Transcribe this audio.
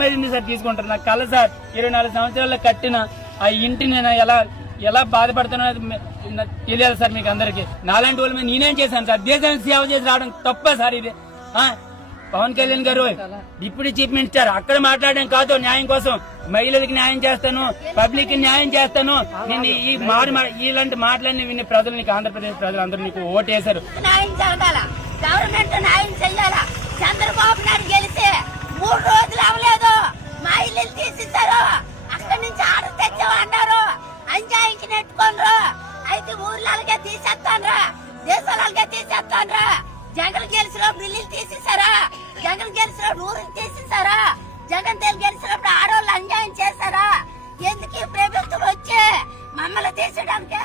మీద సార్ తీసుకుంటారు. నాకు కల సార్ 24 సంవత్సరాల్లో కట్టిన ఆ ఇంటిని నేను ఎలా బాధపడుతున్నా తెలియాలి సార్ మీకు అందరికి. నాలాంటి వాళ్ళ మీద నేనేం చేశాను సార్? దేశానికి సేవ చేసి రావడం తప్ప సార్ ఇది. పవన్ కళ్యాణ్ గారు డిప్యూటీ చీఫ్ మినిస్టర్ అక్కడ మాట్లాడడం కాదు, న్యాయం కోసం మహిళలకు న్యాయం చేస్తాను, పబ్లిక్ కి న్యాయం చేస్తాను. నేను ఈ ఇలాంటి మాటలన్నీ విని ప్రజలు నీకు ఆంధ్రప్రదేశ్ ప్రజలు అందరూ నీకు ఓటేశారు. న్యాయం జరగాల, గవర్నమెంట్ న్యాయం చెయ్యాలా. చంద్రబాబు నాయుడు గెలిస్తే 3 రోజులు అవ్వలేదు, మా ఇల్లు తీసిస్తారు. అక్కడి నుంచి ఆర్డర్ తెచ్చామన్నారు, అంజాయికి నెట్టుకోనరు. అయితే ఊర్లకే తీసేస్తాన్రా, దేశాలకే తీసేస్తాన్రా. జగన్ గెలిచినప్పుడు ఇల్లు తీసేసారా, జగన్ గెలిచినప్పుడు ఊరిని తీసేసారా, జగన్ గెలిచినప్పుడు ఆడవాళ్ళు అన్యాయం చేశారా? ఎందుకు ప్రభుత్వం వచ్చి మమ్మల్ని తీసేయడానికి